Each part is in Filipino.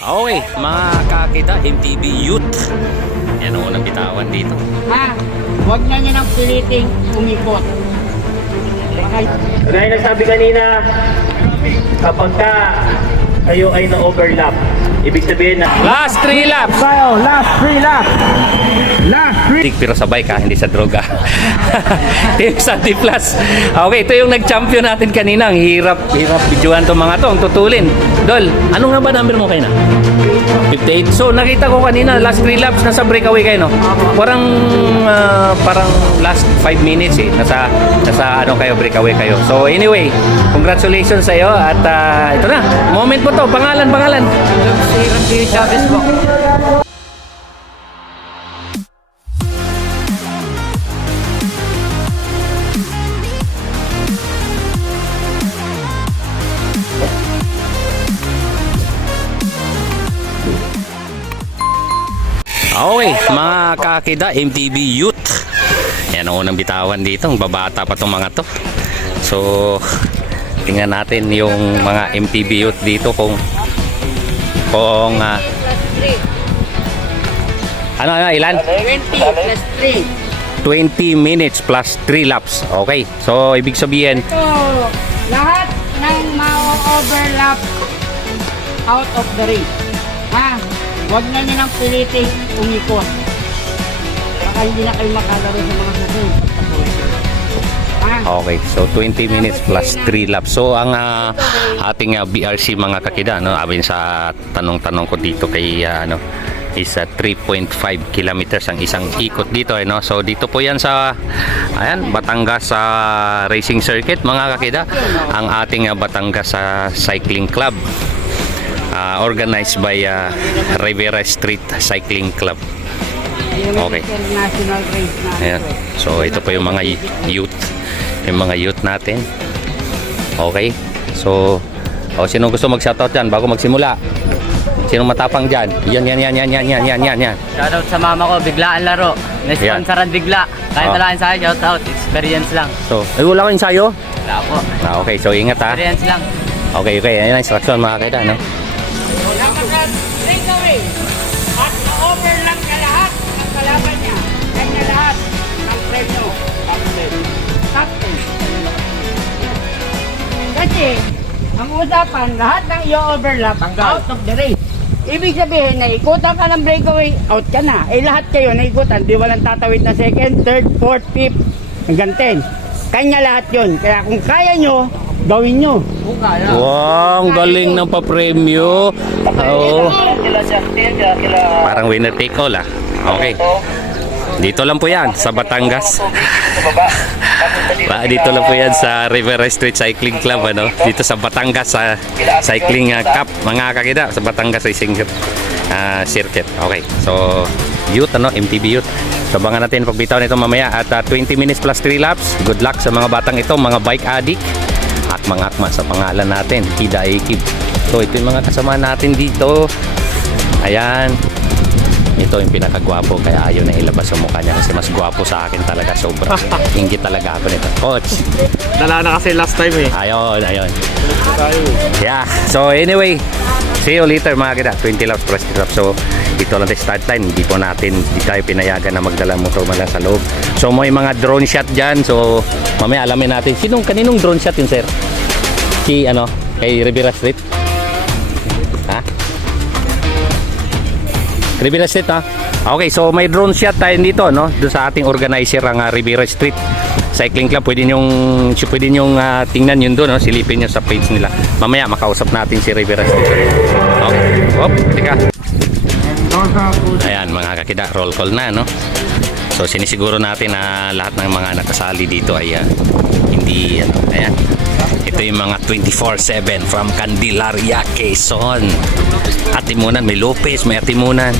Okay, mga kakita, MTB Youth. Yan ang unang bitawan dito. Huwag na nyo nang piliting umikot. Gaya nagsabi kanina, kapag ka kayo ay na-overlap, ibig sabihin na Last 3 laps! Tayo, last 3 laps. Last 3. Pero sa bike ha, hindi sa droga. Team Santi Plus. Okay, ito yung nag-champion natin kanina. Ang hirap videoan itong mga to. Ang tutulin. Dol, ano nga ba number mo kayo na? 58. So nakita ko kanina, last 3 laps, nasa breakaway kayo, no? Parang last 5 minutes eh. Nasa ano kayo, breakaway kayo. So anyway, congratulations sa iyo. At ito na, moment mo to. Pangalan. Si Ramsey Chavez po. Okay, mga kakida, MTB Youth. Yan ang unang bitawan dito. Ang babata pa itong mga to. So, tingnan natin yung mga MTB Youth dito kung ilan? 20 plus 3. 20 minutes plus 3 laps. Okay, so ibig sabihin, Ito, lahat ng ma-overlap out of the race. Huwag na nyo nang piliting umikot. Baka hindi na kayo makalaro sa mga susunod. okay, so 20 minutes plus 3 laps. So ang ating BRC mga kakida, no, abin sa tanong-tanong ko dito kay is 3.5 kilometers ang isang ikot dito no. So dito po yan sa Batangas Racing Circuit mga kakida, ang ating Batangas Cycling Club, organized by Rivera Street Cycling Club. Okay. International race na. Ayan. So ito po yung mga youth, natin. Okay. So sino gusto mag-shoutout dyan bago magsimula? Sino matapang dyan? Yan. Shoutout sa mama ko, biglaan laro. Nesponsoran bigla. Kahit wala sa akin, shoutout. Experience lang. So, wala kang ensayo? Wala po. Okay, so ingat ha. Experience lang. Okay. Ayan ang instruction mga kaida, no? Breakaway. At na-overlap ka lahat ng kalaban niya. Kanya lahat ng premyo. Top 10. Kasi, ang usapan, lahat ng i-overlap out of the race. Ibig sabihin, naikutan ka ng breakaway, out ka na. Lahat kayo naikutan, di walang tatawid na second, third, fourth, fifth, hanggang 10. Kanya lahat yun. Kaya kung kaya nyo, gawin nyo. Wow, ang galing ng papremyo. Oo. Parang winner take all Okay. Dito lang po yan sa Batangas. Dito lang po yan sa Rivera Street Cycling Club, dito sa Batangas Cycling Cup mga kakida, sa Batangas Racing Circuit. Okay, so youth, MTB Youth. So abangan natin pagbitaw nito mamaya at 20 minutes plus 3 laps. Good luck sa mga batang ito, mga bike addict at mga akma sa pangalan natin, Kida Ekib. So ito yung mga kasama natin dito. Ayan. Ito yung pinakagwapo, kaya ayaw na ilabas sa mukha niya kasi mas gwapo sa akin talaga, sobra. Ingit talaga ako nito. Coach, dala na kasi last time eh. ayun. Yeah, so anyway, see you later mga kita. 20 laps plus 3 laps. So dito lang tayo start line. Hindi tayo pinayagan na magdala motor mala sa loob. So may mga drone shot dyan. So mamaya alamin natin kaninong drone shot yun, sir? Kay Rivera Street? Rivera Street Okay, so may drone shot tayo dito, no? Doon sa ating organizer ang Rivera Street Cycling Club. Pwede nyong tingnan yun doon, no? Silipin nyo sa page nila. Mamaya makausap natin si Rivera Street. Okay. Teka. Ayan mga kakida, roll call na, no? So sinisiguro natin na lahat ng mga nakasali dito ay hindi ayan. Ito yung mga 24/7 from Candelaria, Quezon. Atimunan, may Lopez, may Atimunan.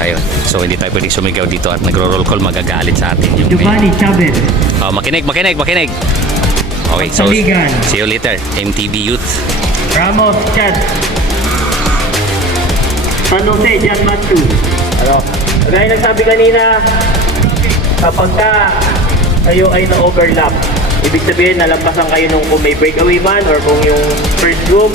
Ayun. So hindi tayo pwedeng sumigaw dito at nagro-roll call, magagalit sa atin yung Giovanni Chavez. makinig. Okay, so see you later, MTB Youth. Ramos Chad. San Jose Jan Matthew. Gaya nagsabi kanina, kapag ka kayo ay na-overlap, ibig sabihin nalampasan kayo kung may breakaway man or kung yung first group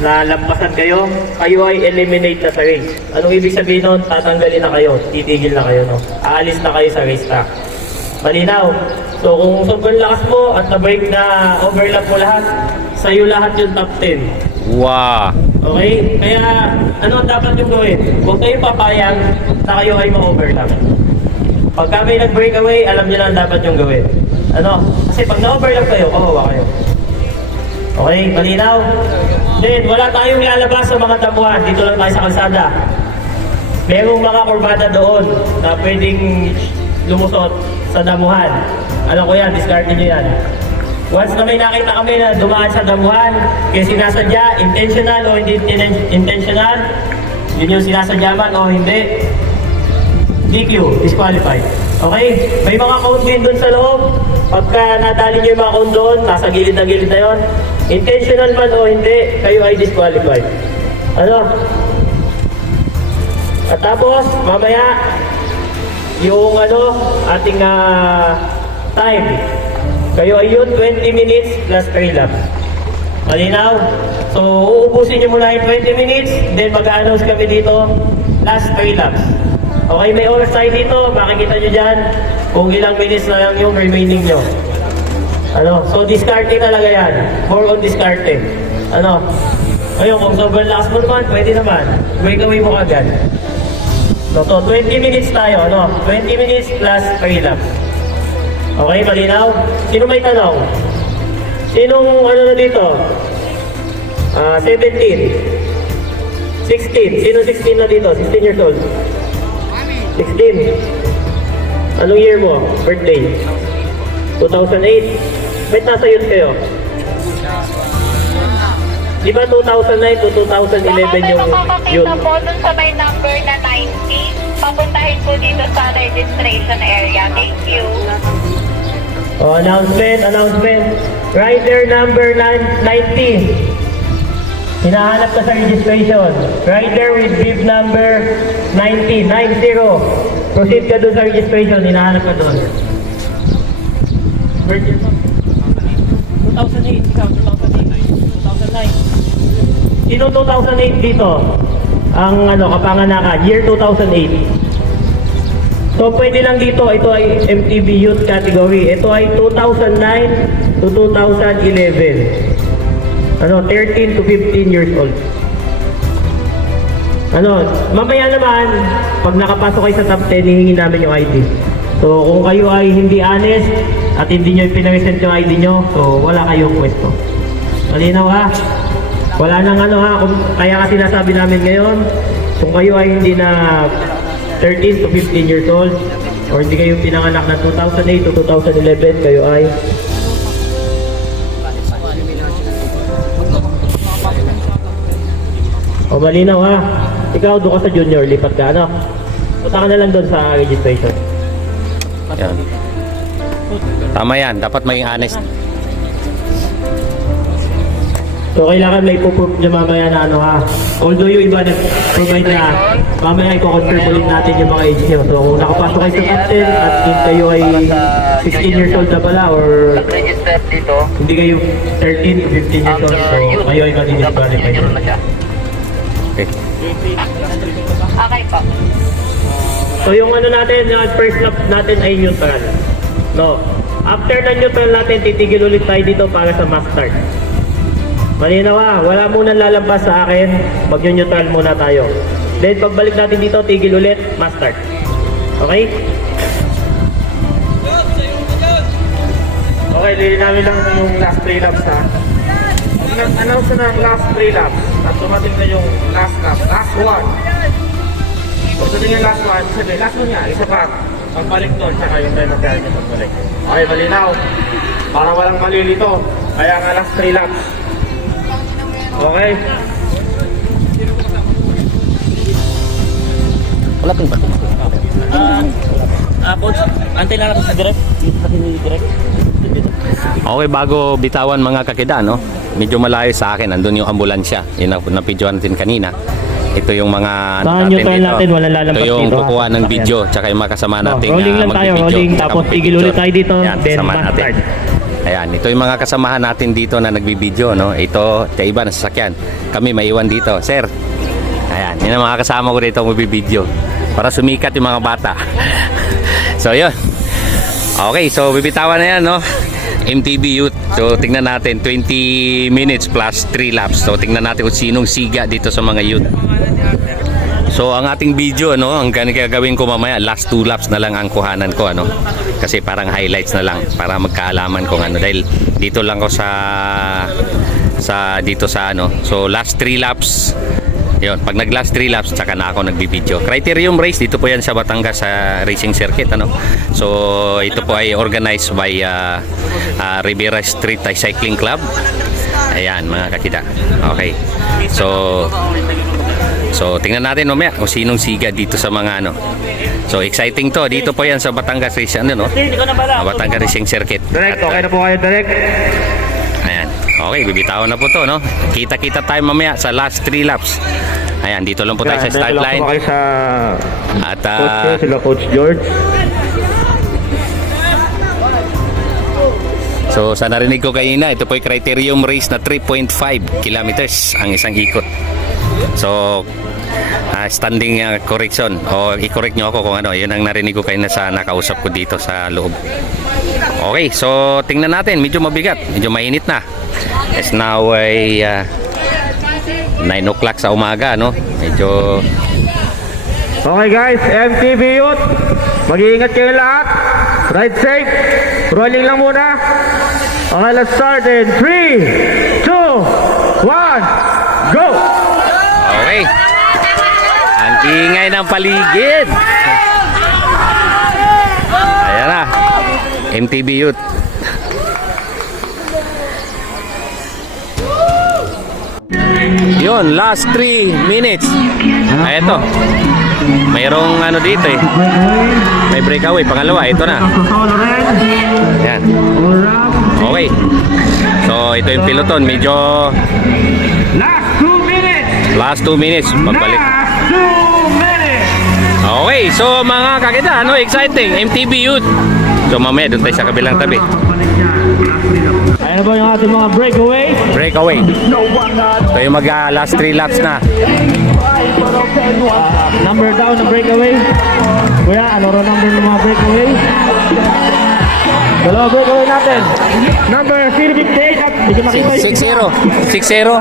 na lampasan kayo, kayo ay eliminate na sa race. Anong ibig sabihin nun? Tatanggalin na kayo, titigil na kayo, no? Aalis na kayo sa race track. Malinaw. So kung sobrang lakas mo at na-break na overlap mo lahat, sa'yo lahat yung top 10. Wow. Okay? Kaya ano dapat yung gawin? Huwag kayong papayag na kayo ay ma-overlap. Pagka may nag-breakaway, alam nyo lang dapat yung gawin. Ano? Kasi pag na-overlap kayo, kawawa kayo. Okay? Malinaw? Then, wala tayong lalabas sa mga damuhan. Dito lang tayo sa kalsada. Merong mga kurbada doon na pwedeng lumusot sa damuhan. Alam ko yan, discard nyo yan. Once na may nakita kami na dumaan sa damuhan, kaya sinasadya, intentional o hindi intentional, yun yung sinasadya man o hindi, DQ, disqualified. Okay? May mga count din doon sa loob. Pagka nadali nyo yung mga count doon, nasa gilid na gilid na yun, intentional man o hindi, kayo ay disqualified. Ano? At tapos, mamaya, yung ano, ating time. Kayo ay yun, 20 minutes plus 3 laps. Malinaw? So, uubusin nyo muna yung 20 minutes, then mag-announce kami dito, last 3 laps. Okay, may oras tayo dito, makikita nyo dyan kung ilang minutes na lang yung remaining nyo. Ano? So, discarding talaga yan. More on discarding. Ano? Ayun, kung sobrang lakas mo naman, pwede naman. Breakaway mo agad. So, 20 minutes tayo, ano? 20 minutes plus 3 laps. Okay, malinaw? Sino may tanong? Sinong ano na dito? 17. 16. Sino 16 na dito? 16 years old? 16. Anong year mo? Birthday? 2008. Ba't nasa youth kayo? Di ba 2009 to 2011 yung yun? Makakakita po dun sa may number na 90. Papuntahin po dito sa registration area. Thank you. Oh, announcement. Rider number 90. Hinahanap ka sa registration. Rider with bib number 90. 90. Proceed ka doon sa registration. Hinahanap ka doon. 2008. Ikaw, 2008. 2009. Sino 2008 dito? Ang kapanganakan. Year 2008. So pwede lang dito, ito ay MTB Youth category. Ito ay 2009 to 2011. 13 to 15 years old. Mamaya naman, pag nakapasok kayo sa top 10, hihingi namin yung ID. So kung kayo ay hindi honest at hindi nyo pinaresent yung ID nyo, so wala kayong pwesto. Malinaw ha? Wala nang kaya nga sinasabi namin ngayon, kung kayo ay hindi na 13 to 15 years old or hindi kayo pinanganak na 2008 to 2011, kayo ay malinaw ha. Ikaw doon ka sa junior, lipat ka punta ka na lang doon sa registration. Yan. Tama yan, dapat maging honest. So kailangan may puproof niya mamaya na although yung iba nag-provide na mamaya i-confirm ulit natin yung mga age nyo. So kung nakapasok kayo sa top 10 at kayo ay 16 years old na pala or hindi kayo 13 to 15 years old, so kayo ay mag-disqualify. Okay. Okay po. So yung natin, yung first lap natin ay neutral. After na neutral natin, titigil ulit tayo dito para sa mass start. Malinaw ha, wala muna lalampas sa akin, mag-neutral muna tayo. Then pagbalik natin dito, tigil ulit, mass start. Okay? Okay, lilinawin lang yung last 3 laps ha. Announce na ang last 3 laps at tumating na yung last lap, last one. Pagdating yung last one, sabi, last one nga, isa pa. Pagbalik doon, tsaka yung tayo magkaya niya pagbalik. Okay, malinaw. Para walang malilito. Kaya nga last 3 laps. Okay. Wala pong batin. Coach, antay lang natin sa direct. Dito sa direct. Okay, bago bitawan mga kakida, medyo malayo sa akin. Andun yung ambulansya. Yung napidyoan natin kanina. Ito yung mga natin, walang lalampas ito yung dito, kukuha ng video, tsaka yung mga kasama natin. Rolling lang tayo, rolling. Tapos tigil ulit tayo dito. Yan, Then kasama mass natin. start. Ayan, ito yung mga kasamahan natin dito na nagbibideo, no? Ito, iba na sasakyan. Kami maiwan dito. Sir, ayan, yun ang mga kasama ko dito magbibideo. Para sumikat yung mga bata. So, yun. Okay, so bibitawan na yan, no? MTB Youth. So, tingnan natin. 20 minutes plus 3 laps. So, tingnan natin kung sinong siga dito sa mga youth. So, ang ating video, ano, ang gagawin ko mamaya, last 2 laps na lang ang kuhanan ko, ano? Kasi parang highlights na lang para magkaalaman kung ano. Dahil dito lang ko dito sa ano. So, last 3 laps. Yun, pag nag last 3 laps, tsaka na ako nagbibideo. Criterium race, dito po yan sa Batangas sa racing circuit, ano. So, ito po ay organized by Rivera Street Cycling Club. Ayan, mga kakita. Okay. So, tingnan natin mamaya kung sinong siga dito sa mga ano. So, exciting to. Dito po yan sa Batangas Racing, ano, no? Batangas Racing Circuit. Direct, okay na po kayo, direct. Ayan. Okay, bibitawan na po to, no? Kita-kita tayo mamaya sa last 3 laps. Ayan, dito lang po tayo sa start line. Kayo sa At coach sila Coach George. so, sa narinig ko kanina, ito po yung criterium race na 3.5 kilometers ang isang ikot. So, standing correction o i-correct nyo ako kung ano, yun ang narinig ko kanina sa nakausap ko dito sa loob. Okay, so tingnan natin, medyo mabigat, medyo mainit na. It's now ay 9 o'clock sa umaga, no? Medyo Okay guys, MTV Youth, mag-iingat kayo lahat. Ride safe, rolling lang muna. Okay, let's start in 3, 2, 1, go! okay. Ang ingay ng paligid. Ayan na. MTB Youth. Yun, last 3 minutes. Eto. Mayroong ano dito eh. May breakaway. Pangalawa, ito na. Ayan. Okay. So, ito yung peloton. Medyo last 2 minutes. Pagbalik. Okay, so mga kakita, ano, exciting. MTB Youth. So, mamaya doon tayo sa kabilang tabi. Ayan ba yung ating mga breakaway? Breakaway. So, yung mag last 3 laps na. Number down na breakaway. Kuya, ano ro number ng mga breakaway? Dalawa breakaway natin. Number 058 at hindi ko makita 6-0. 6-0.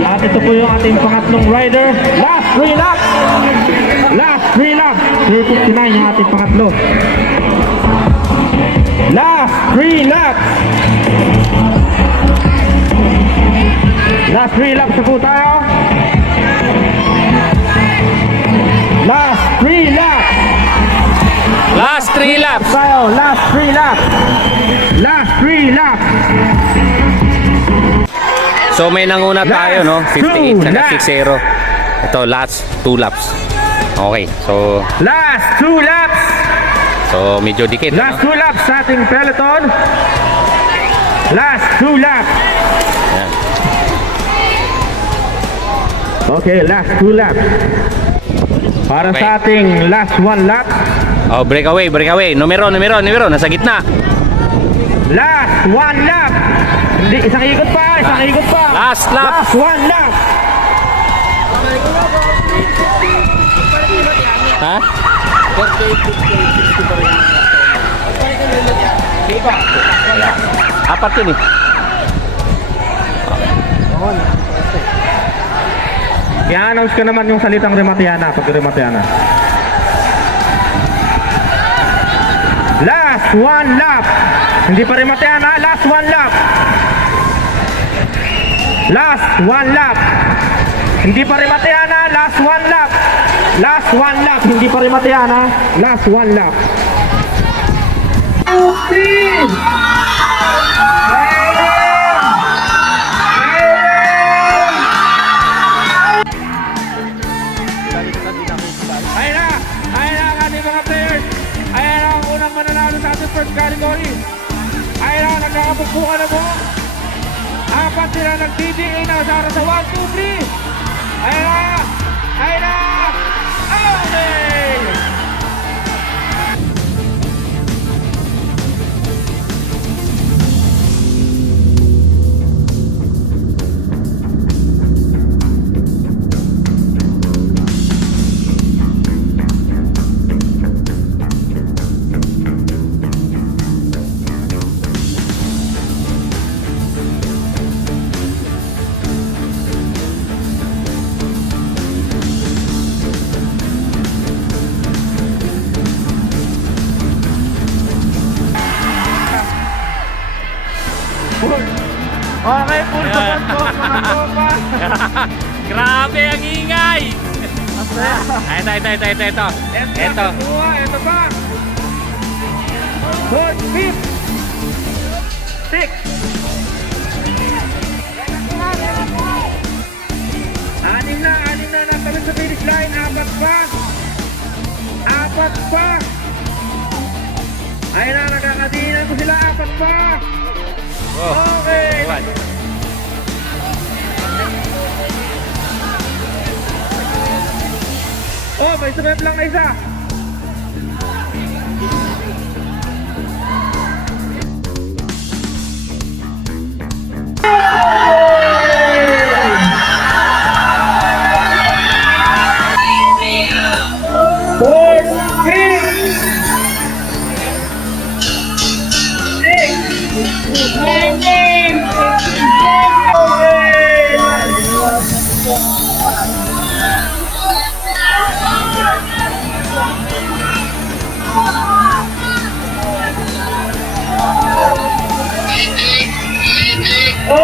At ito po yung ating pangatlong rider. Last 3 laps. Last 3 laps. 359 yung ating pangatlo. Last 3 laps. Last 3 laps na po tayo. Last 3 laps. Last 3 laps. Tayo, last 3 laps. Last 3 laps. So, may nanguna tayo, no? 58 saka 6-0. Ito, last 2 laps. Okay, so Last 2 laps. so medyo dikit, Last no? 2 laps sa ating peloton. Last 2 laps. Ayan. Okay, last 2 laps. Para Okay. sa ating last 1 lap. Oh, breakaway. Numero. Nasa gitna. Last 1 lap. Hindi, isang ikot pa. Last lap. Last 1 lap. Ha? Apat yun eh. I-announce ko naman yung salitang rematiana pag rematiana. Last 1 lap. Hindi pa rematiana, last 1 lap. Last 1 lap. Hindi pa rematiana, last 1 lap. Last 1 lap, hindi pa rematiana, last 1 lap. Ayun na ang ating mga players. Ayun na ang unang mananalo sa ating first category. Ayun na, nagkakapagbuka na mo. Apat sila nag-DDA na sa 1, 2, 3. Ayun na. Okay. Okay, full support po mga tropa. Grabe ang ingay! Ito. Ito. Ito pa. 4, 5, 6. Anim na nasa sa finish line. Apat pa. Ayun na, nagkakadinan ko sila. Apat pa. Okay. Oh, may sumep lang na isa.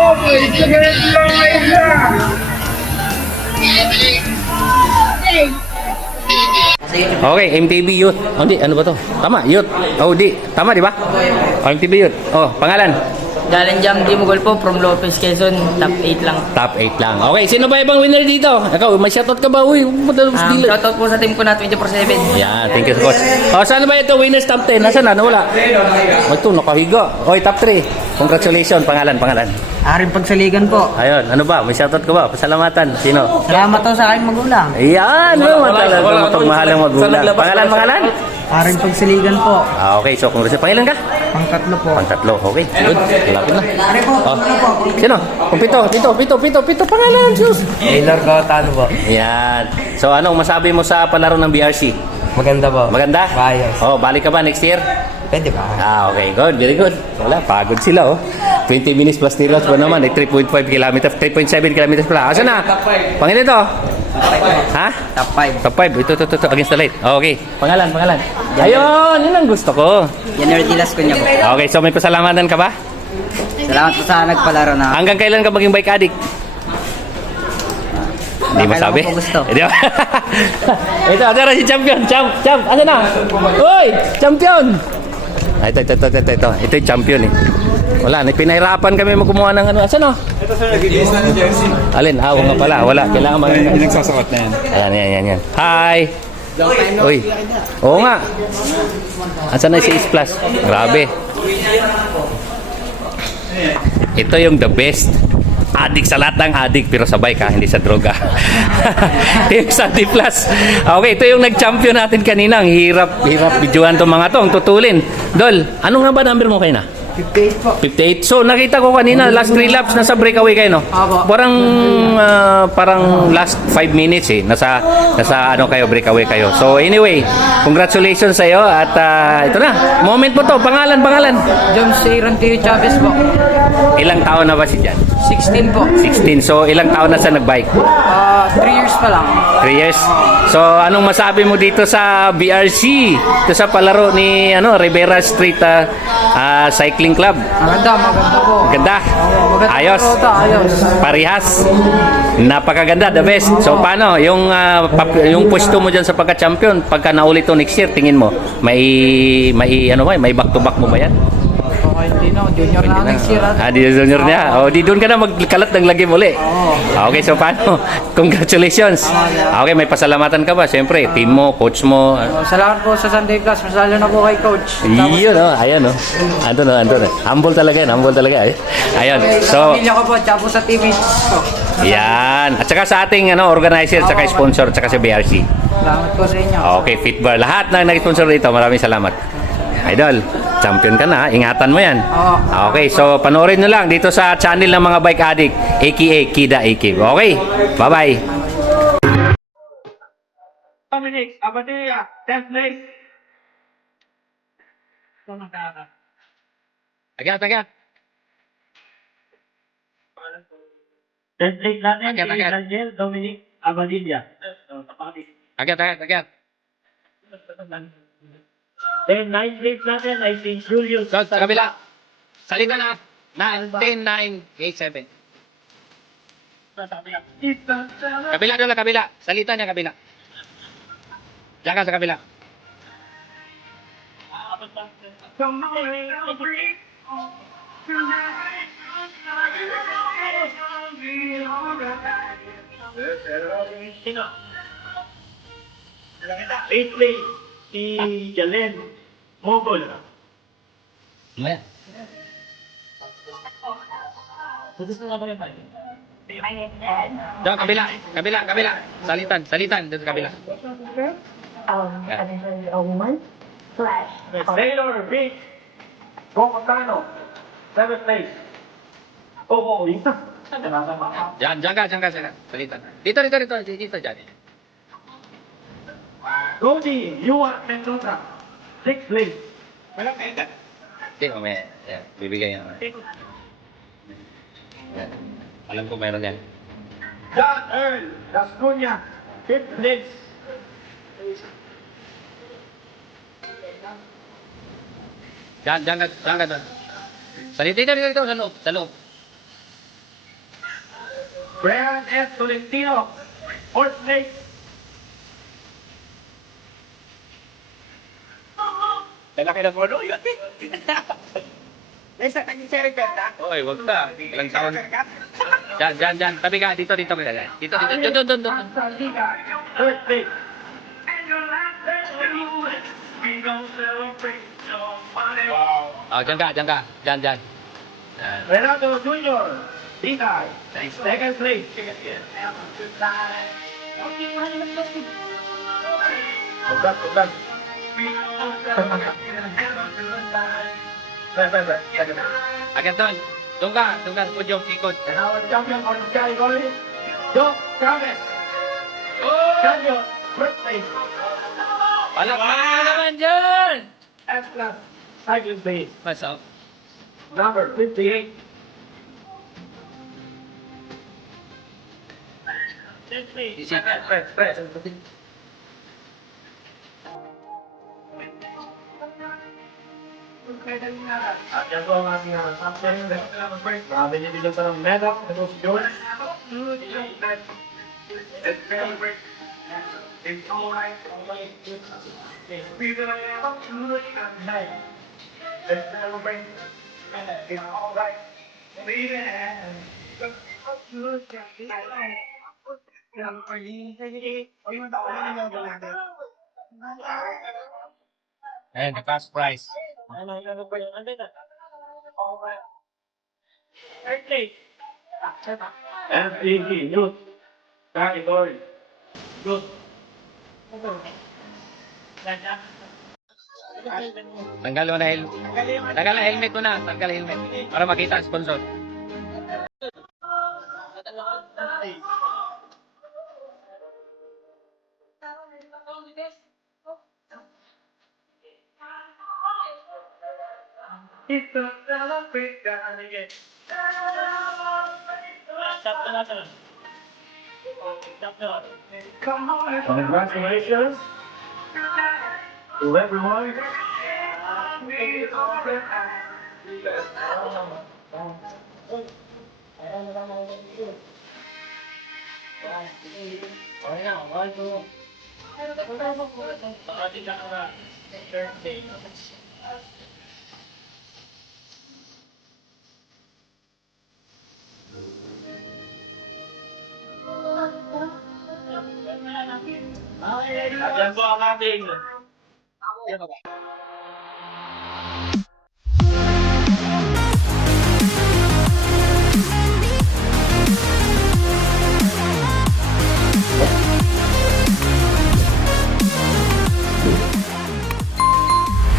Okay, sumep lang na isa. Okay, MTB Youth. Oh, di, ano ba to? Tama, Youth. Oh, di. Tama, di ba? Oh, MTB Youth. Oh, pangalan? Galing Jam Dimugol po from Lopez, Quezon. Top 8 lang. Top 8 lang. Okay, sino ba ibang winner dito? Ikaw, may shoutout ka ba? Uy, madalos dila. Shoutout po sa team ko na 24/7. Yeah, thank you, coach. Oh, saan ba ito? Winners top 10. Nasaan na? Nawala. Oh, ito, nakahiga. Oy, top 3. Congratulations. Pangalan. Aring pagsaligan po. Ayun, ano ba? May shoutout ka ba? Pasalamatan. Sino? Salamat to sa aking magulang. Ayan, naman talaga. Matagmahal ang magulang. Pangalan? Aring pagsaligan po. Ah, okay, so congratulations. Pangilan ka? Pangtatlo po. Pantatlo. Okay, good. Lapit na. Oh. Sino? Oh, pito. Pangalan, Diyos. Taylor Gautano po. Yan. So, anong masabi mo sa palaro ng BRC? Maganda po. Maganda? Ayos. Oh, balik ka ba next year? Pwede ba? Ah, okay. Good. Very good. Wala, pagod sila, oh. 20 minutes plus tiros pa naman. 3.5 kilometers, 3.7 kilometers pala. Asa na? Panginoon ito? Ha? Top 5. Top 5. Ito. Against the light. Oh, okay. Pangalan. Ayun, yun ang gusto ko. January Dilas ko niya po. Okay, so may pasalamatan ka ba? Salamat po sa nagpalaro na. Hanggang kailan ka maging bike addict? Hindi masabi. Kailan ko gusto. Hindi ba? Ito, ada si champion. Champ. Ano na? Uy, champion. Ito. Ito yung champion eh. Wala, pinahirapan kami magkumuha ng ano. Asan o? Ito sir, nag-i-base na ni Jersey. Alin? Ah, oo nga pala. Wala. Kailangan mag... Yung nagsasakot na yan. Ayan. Hi! Uy. Oo nga. Asan na si Ace Plus? Grabe. Ito yung the best. Adik sa lahat ng adik pero sa bike ha, hindi sa droga. Team Sandy Plus. Okay, ito yung nag-champion natin kanina. Ang hirap videoan tong mga to. Ang tutulin. Dol, ano nga ba number mo kayo na? 58 po. 58. So nakita ko kanina last 3 laps nasa breakaway kayo no? Apo. Parang last 5 minutes eh nasa ano kayo breakaway kayo. So anyway, congratulations sa iyo at ito na. Moment mo to. Pangalan. James Aaron Tio Chavez po. Ilang taon na ba si Jan? 16 po. 16. So ilang taon na sa nagbike? 3 years pa lang. 3 years. So anong masabi mo dito sa BRC? Ito sa palaro ni Rivera Street Cycling Club. Maganda po. Ganda. Maganda. Ayos. Ayos. Parihas. Napakaganda, the best. So paano yung pwesto mo diyan sa pagka-champion pagka naulit to next year, tingin mo may back to back mo ba yan? Okay, hindi na. Junior na next year. Di junior niya. O di doon ka na magkalat ng lagi muli. Okay, so paano? Congratulations. Okay, may pasalamatan ka ba? Siyempre, team mo, coach mo. Salamat po sa Sunday Class. Masalo na po kay Coach. Yun, ayan, Andun. Humble talaga yan, eh. Ayun, so, Pamilya ko po, tsaka po sa teammates ko. yan. At saka sa ating organizer, at saka sponsor, at saka sa BRC. Salamat po sa inyo. Okay, Fitbar. Lahat na nag-sponsor dito, maraming salamat. Idol, champion ka na. Ingatan mo yan. Okay, so panoorin nyo lang dito sa channel ng mga bike addict, aka Kida Akib. Okay, bye-bye. Dominic, Abadilla, 10th place. Agad. 10th place natin, si Daniel Dominic Abadilla. Agad. Then 9th place natin ay si Julius. Sa kabila. Salita na. 10987. Kabila doon lang, kabila. Salita niya, kabila. Diyan ka sa kabila. Lately, si Jalen, Mogul. Maya. Diyan, kabila. Kabila, kabila. Salitan. Doon sa kabila. Taylor Beach, Bocotano, 7th place. Oo, dito. Diyan ka. Salitan. Dito, dyan. Cody, Yuan Mendoza, 6th place. Hindi, mamaya. Yan, bibigay yan. Yan. Alam ko meron yan. John Earl, Las Cunha, 5th place. Diyan ka doon. Dito, sa loob. Brian S. Tolentino, 4th place. Lalaki ng mono yun. Nasa kanyang si Rebecca. Oy, wag ka. Ilang taon. Diyan. Tabi ka. Dito. Doon. 3rd place. Oh, diyan ka. Diyan. Renato Jr. Titay, 2nd place. Huwag. Agad doon. Doon ka. Pudyong ikot. And our champion on the category, Doc Travis. Champion, birthday, Palakpakan ka naman dyan! S-Class, cycling base, Masok. number 58. Press. At yan po ang ating champion. Grabe niyo dito sa ng medal. Ito si George. Ayan, the cash prize. MTG Youth category. Youth. Tanggal mo na helmet mo na. Tanggal helmet. Para makita ang sponsor. Congratulations to everyone. At yan po ang ating